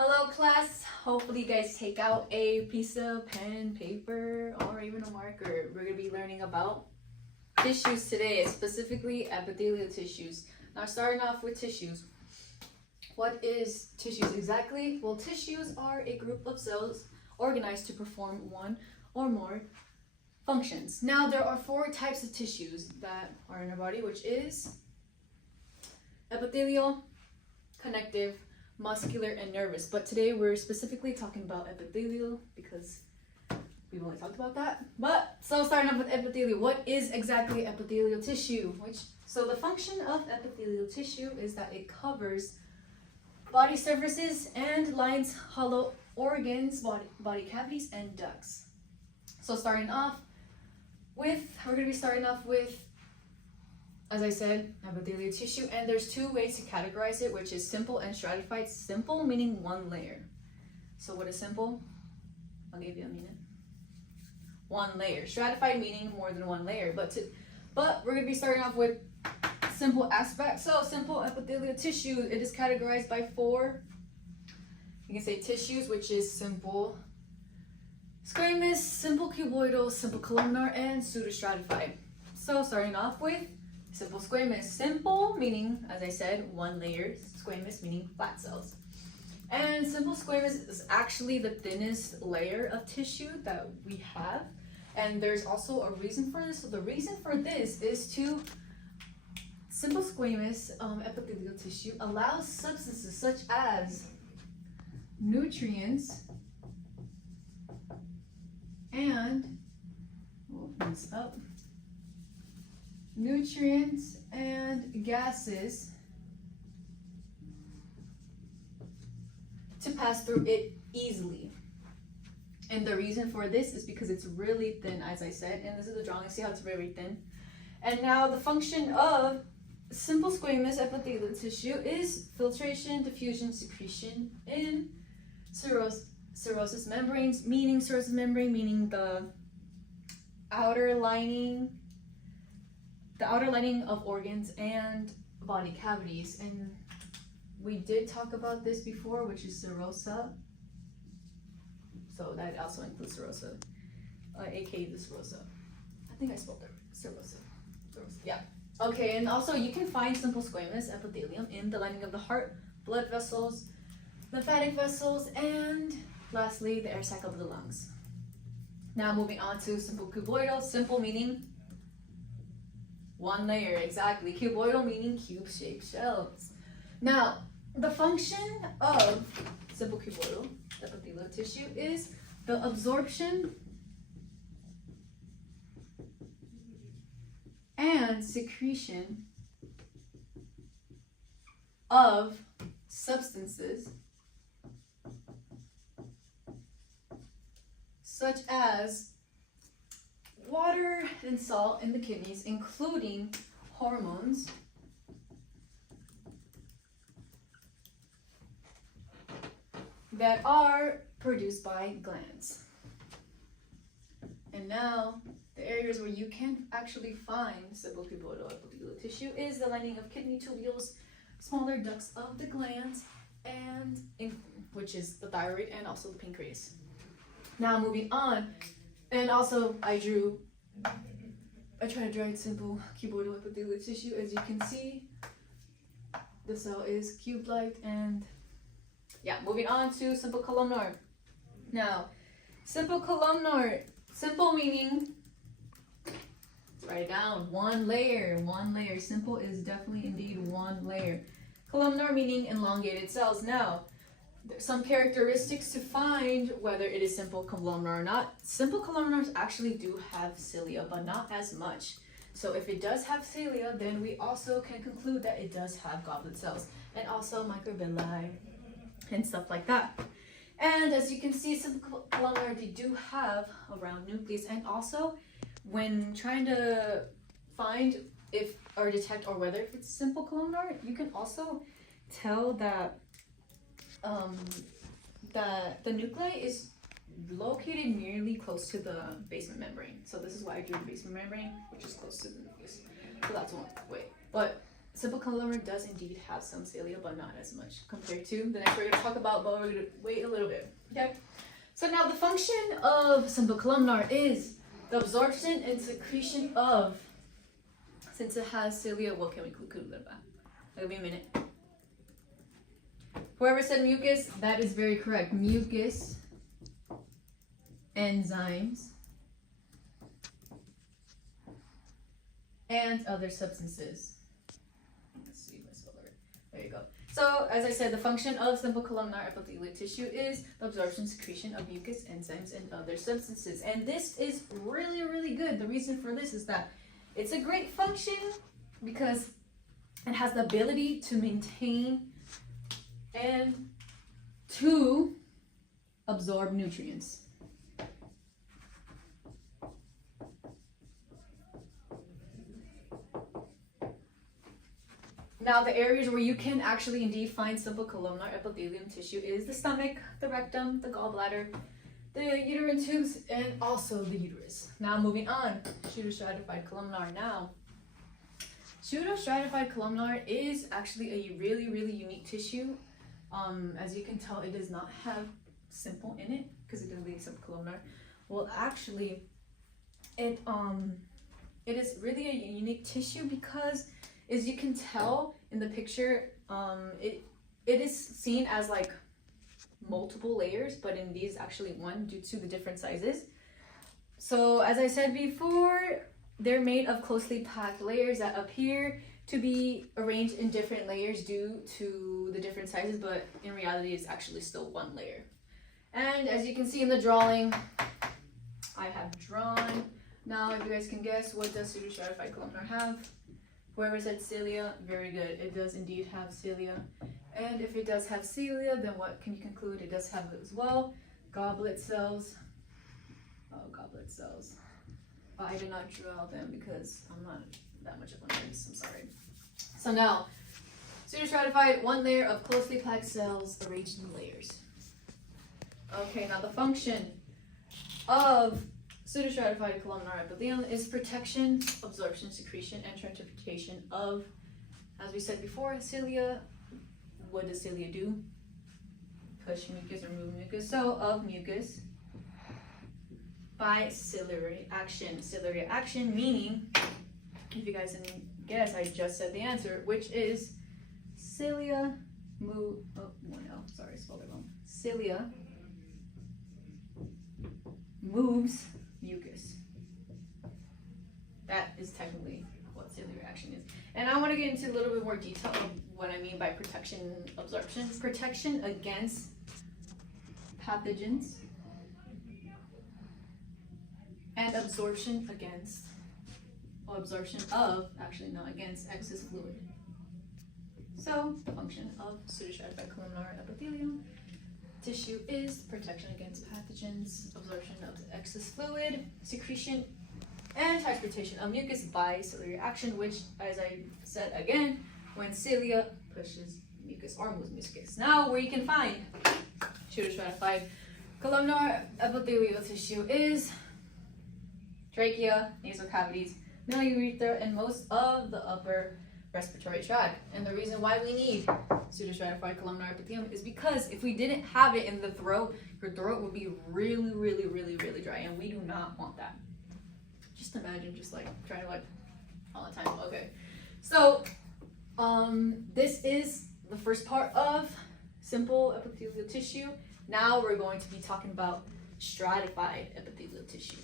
Hello class, hopefully you guys take out a piece of pen, paper, or even a marker. We're going to be learning about tissues today, specifically epithelial tissues. Now starting off with tissues. What is tissues exactly? Well, tissues are a group of cells organized to perform one or more functions. Now there are 4 types of tissues that are in our body, which is epithelial, connective, muscular, and nervous. But today we're specifically talking about epithelial because we've only talked about that. So starting off with epithelial, what is exactly epithelial tissue? So the function of epithelial tissue is that it covers body surfaces and lines hollow organs, body cavities, and ducts. So we're going to be starting off with, as I said, epithelial tissue, and there's 2 ways to categorize it, which is simple and stratified. Simple meaning 1 layer. So what is simple? I'll give you a minute. 1 layer. Stratified meaning more than 1 layer. But we're going to be starting off with simple aspects. So simple epithelial tissue, it is categorized by 4. You can say tissues, which is simple squamous, simple cuboidal, simple columnar, and pseudostratified. So starting off with simple squamous. Simple meaning, as I said, 1 layer. Squamous meaning flat cells. And simple squamous is actually the thinnest layer of tissue that we have. And there's also a reason for this. So the reason for this is simple squamous epithelial tissue allows substances such as nutrients and gases to pass through it easily. And the reason for this is because it's really thin, as I said, and this is the drawing. See how it's very thin. And now the function of simple squamous epithelial tissue is filtration, diffusion, secretion in serous membranes, meaning the outer lining of organs and body cavities. And we did talk about this before, which is serosa. So that also includes serosa, aka the serosa. I think I spelled it serosa. Yeah. Okay, and also you can find simple squamous epithelium in the lining of the heart, blood vessels, lymphatic vessels, and lastly, the air sac of the lungs. Now moving on to simple cuboidal. Simple meaning 1 layer, exactly. Cuboidal meaning cube-shaped shells. Now, the function of simple cuboidal epithelial tissue is the absorption and secretion of substances such as water and salt in the kidneys, including hormones, that are produced by glands. And now, the areas where you can actually find simple cuboidal epithelial tissue is the lining of kidney tubules, smaller ducts of the glands, and which is the thyroid and also the pancreas. Now moving on, and also I tried to draw simple cuboidal epithelial tissue. As you can see, the cell is cube-like. And yeah, moving on to simple columnar. Now, simple columnar, simple meaning, write it down, 1 layer. Simple is definitely indeed 1 layer. Columnar meaning elongated cells. Now, there's some characteristics to find whether it is simple columnar or not. Simple columnars actually do have cilia, but not as much. So if it does have cilia, then we also can conclude that it does have goblet cells and also microvilli and stuff like that. And as you can see, simple columnar, they do have a round nucleus. And also, when trying to find if or detect or whether if it's simple columnar, you can also tell that the nuclei is located nearly close to the basement membrane. So this is why I drew the basement membrane, which is close to the nucleus. So that's one way. But simple columnar does indeed have some cilia, but not as much compared to the next we're going to talk about, but we're going to wait a little bit. Okay? So now the function of simple columnar is the absorption and secretion of, since it has cilia, what can we conclude about? Give me a minute. Whoever said mucus, that is very correct. Mucus, enzymes, and other substances. Let's see if I spell it right. There you go. So, as I said, the function of simple columnar epithelial tissue is the absorption, secretion of mucus, enzymes, and other substances. And this is really, really good. The reason for this is that it's a great function because it has the ability to maintain and to absorb nutrients. Now, the areas where you can actually indeed find simple columnar epithelium tissue is the stomach, the rectum, the gallbladder, the uterine tubes, and also the uterus. Now, moving on, pseudostratified columnar. Now, pseudostratified columnar is actually a really, really unique tissue. As you can tell, it does not have simple in it because it doesn't be simple columnar. Well, actually, it is really a unique tissue because, as you can tell in the picture, it is seen as like multiple layers, but in these actually one due to the different sizes. So as I said before, they're made of closely packed layers that appear to be arranged in different layers due to the different sizes, but in reality it's actually still one layer. And as you can see in the drawing, I have drawn. Now if you guys can guess, what does pseudostratified columnar have? Whoever said cilia, very good. It does indeed have cilia. And if it does have cilia, then what can you conclude? It does have it as well. Goblet cells. Oh, goblet cells. But I did not draw them because I'm not that much of a nerd, I'm sorry. So now, pseudostratified, one layer of closely packed cells arranged in layers. Okay, now the function of pseudostratified columnar epithelium is protection, absorption, secretion, and transportation of, as we said before, cilia. What does cilia do? Push mucus, remove mucus. So of mucus by ciliary action. Ciliary action meaning, if you guys didn't guess, I just said the answer, which is cilia move. Oh, no, sorry, I spelled it wrong. Cilia moves mucus. That is technically what ciliary action is. And I want to get into a little bit more detail of what I mean by protection, absorption. Protection against pathogens and absorption against, or absorption of, actually not against, excess fluid. So the function of pseudostratified columnar epithelium tissue is protection against pathogens, absorption of excess fluid, secretion, and transportation of mucus by ciliary action, which, as I said again, when cilia pushes mucus or moves mucus. Now, where you can find pseudostratified columnar epithelial tissue is trachea, nasal cavities, middle urethra, and most of the upper respiratory tract. And the reason why we need pseudostratified columnar epithelium is because if we didn't have it in the throat, your throat would be really, really, really, really dry, and we do not want that. Just imagine just like trying to like all the time. Okay, so this is the first part of simple epithelial tissue. Now we're going to be talking about stratified epithelial tissue.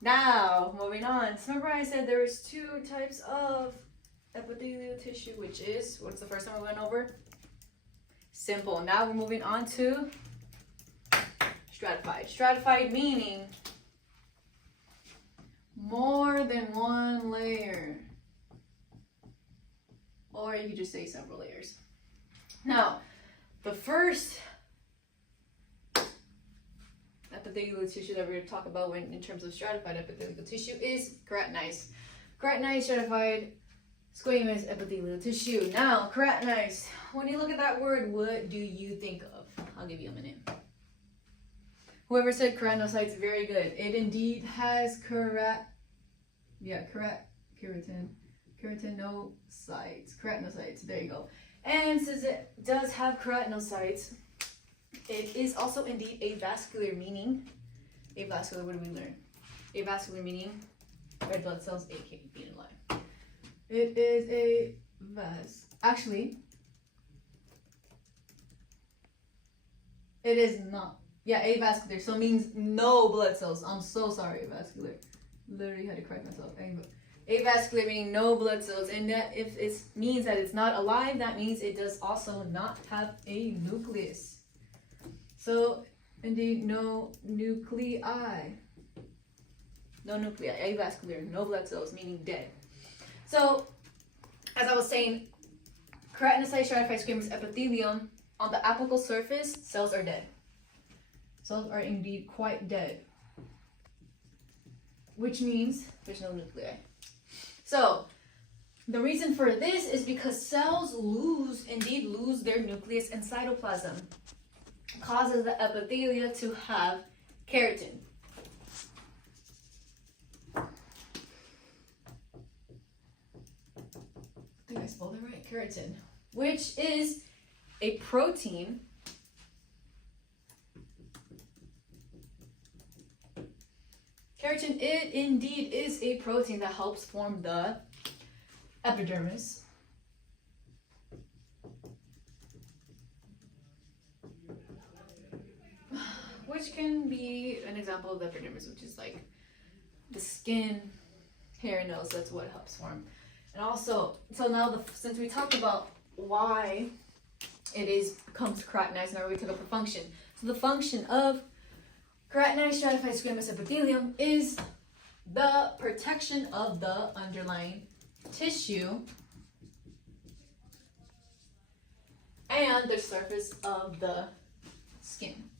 Now, moving on. So remember I said there was two types of epithelial tissue, which is, what's the first one we went over? Simple. Now we're moving on to stratified. Stratified meaning more than one layer. Or you could just say several layers. Now, the first epithelial tissue that we're going to talk about in terms of stratified epithelial tissue is keratinized. Keratinized stratified squamous epithelial tissue. Now, keratinized, when you look at that word, what do you think of? I'll give you a minute. Whoever said keratinocytes, very good. It indeed has Yeah, keratinocytes. There you go. And since it does have keratinocytes, it is also indeed avascular, meaning avascular. What do we learn? Avascular meaning red blood cells, aka being alive. It is a Actually, it is not. Yeah, avascular. So it means no blood cells. I'm so sorry, avascular. Literally had to correct myself. Avascular meaning no blood cells, and that if it means that it's not alive, that means it does also not have a nucleus. So indeed, no nuclei. No nuclei. Avascular, no blood cells, meaning dead. So, as I was saying, keratinocyte stratified squamous epithelium, on the apical surface, cells are dead. Cells are indeed quite dead, which means there's no nuclei. So, the reason for this is because cells lose their nucleus and cytoplasm. Causes the epithelia to have keratin. I think I spelled it right. Keratin, which is a protein Keratin, it indeed is a protein that helps form the epidermis. Which can be an example of the epidermis, which is like the skin, hair, and nails. That's what it helps form. And also, so now since we talked about why it becomes keratinized, now we took up the function. So the function of keratinized stratified squamous epithelium is the protection of the underlying tissue and the surface of the skin.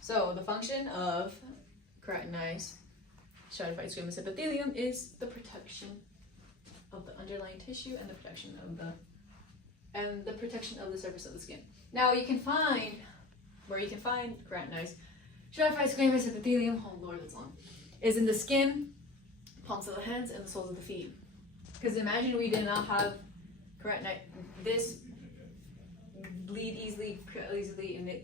So the function of keratinized stratified squamous epithelium is the protection of the underlying tissue and the protection of the surface of the skin. Now you can find keratinized stratified squamous epithelium, oh lord that's long, is in the skin, palms of the hands, and the soles of the feet. Because imagine we did not have this bleed easily,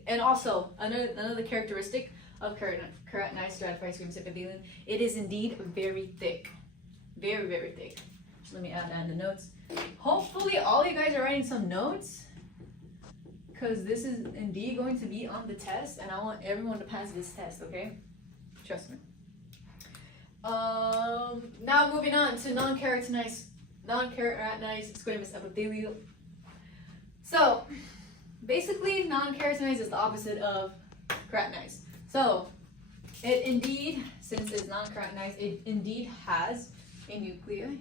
and also another characteristic of keratinized stratified squamous epithelium, it is indeed very thick, very, very thick. So let me add that in the notes. Hopefully all you guys are writing some notes, because this is indeed going to be on the test, and I want everyone to pass this test, okay? Trust me. Now moving on to non-keratinized squamous epithelial. So basically, non-keratinized is the opposite of keratinized. So it indeed, since it's non-keratinized, it indeed has a nuclei.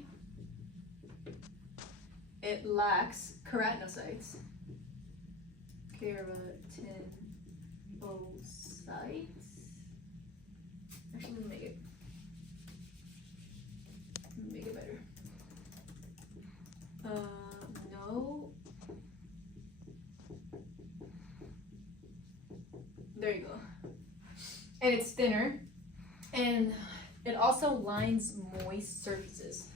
It lacks keratinocytes. Actually, let me make it better. No. There you go. And it's thinner, and it also lines moist surfaces.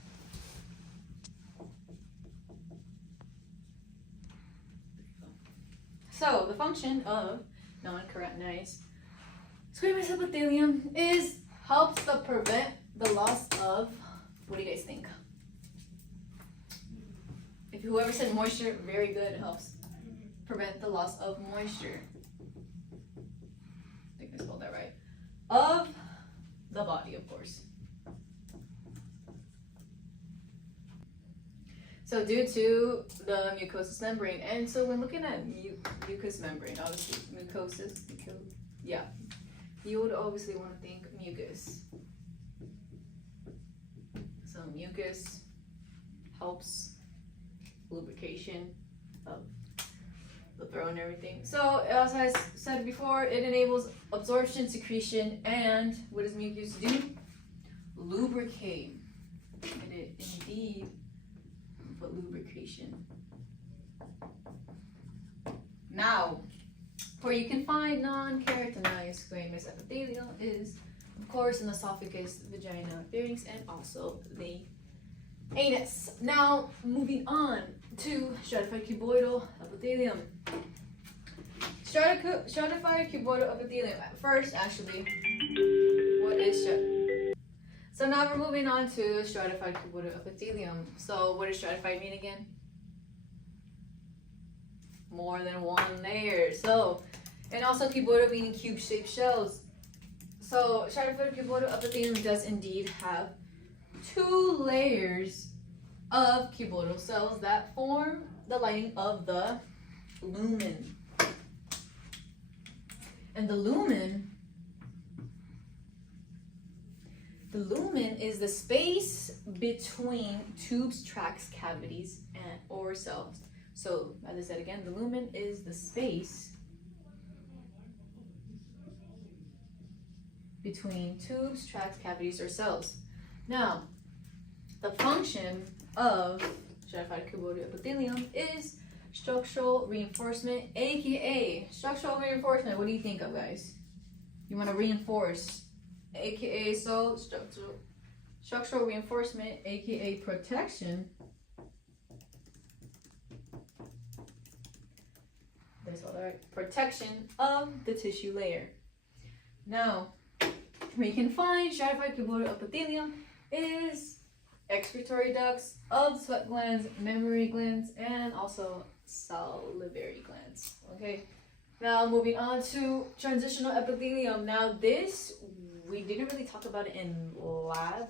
So the function of non-keratinized squamous epithelium helps to prevent the loss of, what do you guys think? If whoever said moisture, very good, it helps prevent the loss of moisture. I think I spelled that right. Of the body, of course. So due to the mucosal membrane, and so when looking at mucous membrane, obviously you would obviously want to think mucus. So mucus helps lubrication of the throat and everything. So as I said before, it enables absorption, secretion, and what does mucus do? Lubricate. And it indeed lubrication. Now, where you can find non-keratinized squamous epithelial is, of course, in the esophagus, vagina, pharynx, and also the anus. Now, moving on to stratified cuboidal epithelium. Stratified cuboidal epithelium. First, actually, what is So now we're moving on to stratified cuboidal epithelium. So what does stratified mean again? More than one layer. So, and also cuboidal meaning cube-shaped shells. So stratified cuboidal epithelium does indeed have 2 layers of cuboidal cells that form the lining of the lumen. And the lumen is the space between tubes, tracts, cavities, or cells. So, as I said again, the lumen is the space between tubes, tracts, cavities, or cells. Now, the function of stratified cuboidal epithelium is structural reinforcement, aka structural reinforcement. What do you think of, guys? You want to reinforce, aka so structural reinforcement, aka protection. That's all right. Protection of the tissue layer. Now, where you can find stratified cuboidal epithelium is excretory ducts of sweat glands, mammary glands, and also salivary glands. Okay. Now moving on to transitional epithelium. Now this, we didn't really talk about it in lab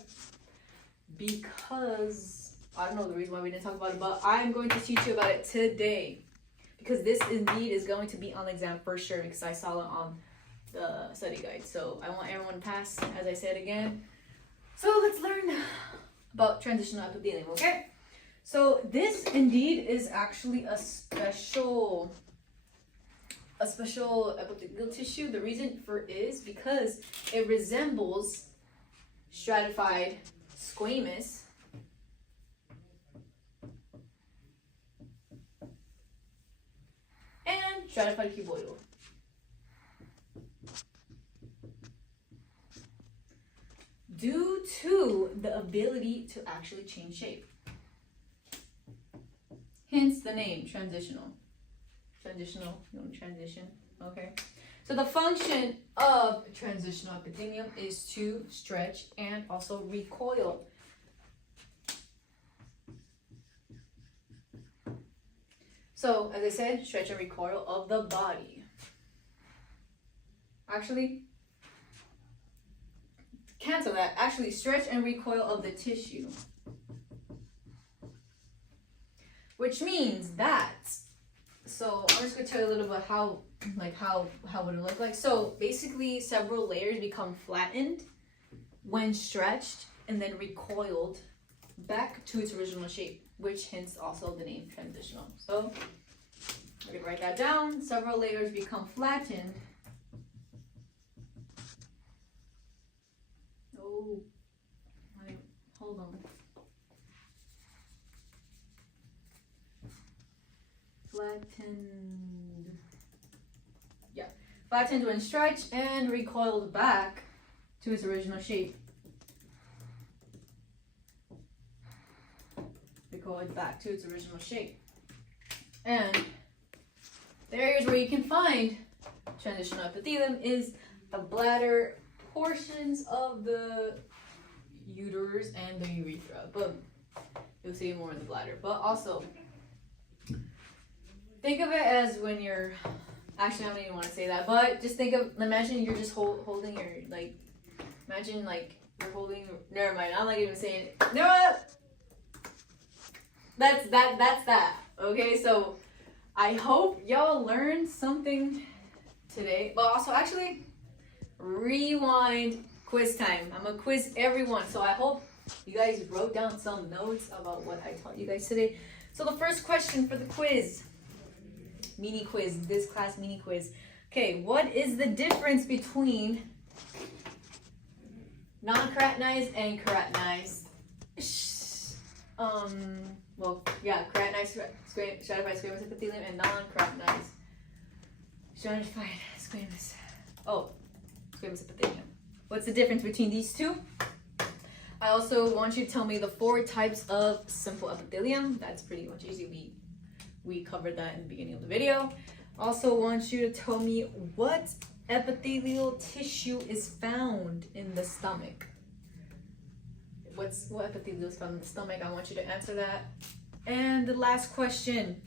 because I don't know the reason why we didn't talk about it, but I'm going to teach you about it today because this indeed is going to be on the exam for sure because I saw it on the study guide. So I want everyone to pass, as I said again. So let's learn about transitional epithelium, okay? So this indeed is actually a special epithelial tissue. The reason for is because it resembles stratified squamous and stratified cuboidal. Due to the ability to actually change shape. Hence the name transitional. Transitional, transition, okay? So the function of transitional epithelium is to stretch and also recoil. So, as I said, stretch and recoil of the body. Actually, cancel that. Actually, stretch and recoil of the tissue. Which means that, so I'm just gonna tell you a little bit how would it look like. So basically several layers become flattened when stretched and then recoiled back to its original shape, which hence also the name transitional. So we're gonna write that down. Several layers become flattened. Oh, hold on. Flattened. Yeah. Flattened when stretched and recoiled back to its original shape. Recoiled back to its original shape. And the areas where you can find transitional epithelium is the bladder, portions of the uterus, and the urethra. But you'll see more in the bladder. But also, think of it as when you're, actually I don't even want to say that, but just imagine you're just holding your, imagine you're holding, never mind, I'm not even saying it. You know what? That's that. Okay, so I hope y'all learned something today, but also actually, rewind, quiz time. I'm gonna quiz everyone, so I hope you guys wrote down some notes about what I taught you guys today. So the first question for the quiz, mini quiz, this class mini quiz. Okay, what is the difference between non-keratinized and keratinized? Keratinized stratified squamous epithelium and non-keratinized stratified squamous. Oh, squamous epithelium. What's the difference between these two? I also want you to tell me the 4 types of simple epithelium. That's pretty much easy. We covered that in the beginning of the video. Also want you to tell me what epithelial tissue is found in the stomach. What epithelial is found in the stomach? I want you to answer that. And the last question.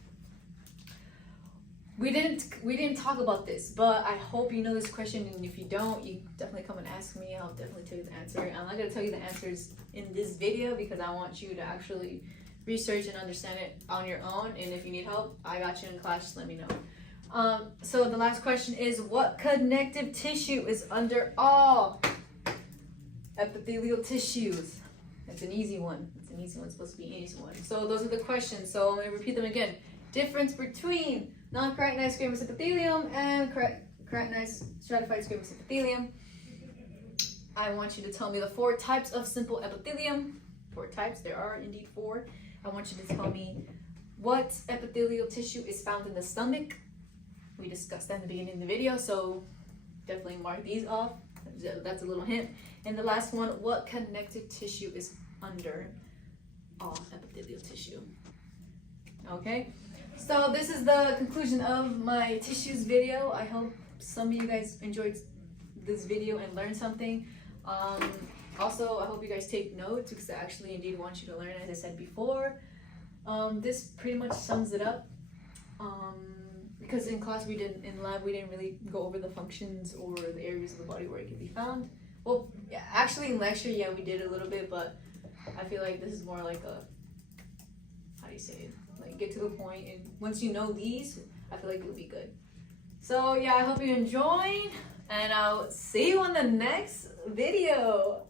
We didn't talk about this, but I hope you know this question, and if you don't, you definitely come and ask me. I'll definitely tell you the answer. I'm not gonna tell you the answers in this video because I want you to actually research and understand it on your own. And if you need help, I got you in class. Just let me know. So the last question is, what connective tissue is under all epithelial tissues? It's an easy one. It's supposed to be an easy one. So those are the questions. So I'm gonna repeat them again. Difference between non-keratinized squamous epithelium and keratinized stratified squamous epithelium. I want you to tell me the 4 types of simple epithelium. 4 types, there are indeed 4. I want you to tell me what epithelial tissue is found in the stomach. We discussed that in the beginning of the video, so definitely mark these off. That's a little hint. And the last one, what connective tissue is under all epithelial tissue? Okay. So this is the conclusion of my tissues video. I hope some of you guys enjoyed this video and learned something. Also, I hope you guys take notes because I actually indeed want you to learn, as I said before. This pretty much sums it up. Because in class in lab we didn't really go over the functions or the areas of the body where it can be found. Well, yeah, actually in lecture, yeah, we did a little bit, but I feel like this is more like a, how do you say it? Like get to the point, and once you know these, I feel like it'll be good. So yeah, I hope you enjoyed, and I'll see you on the next video.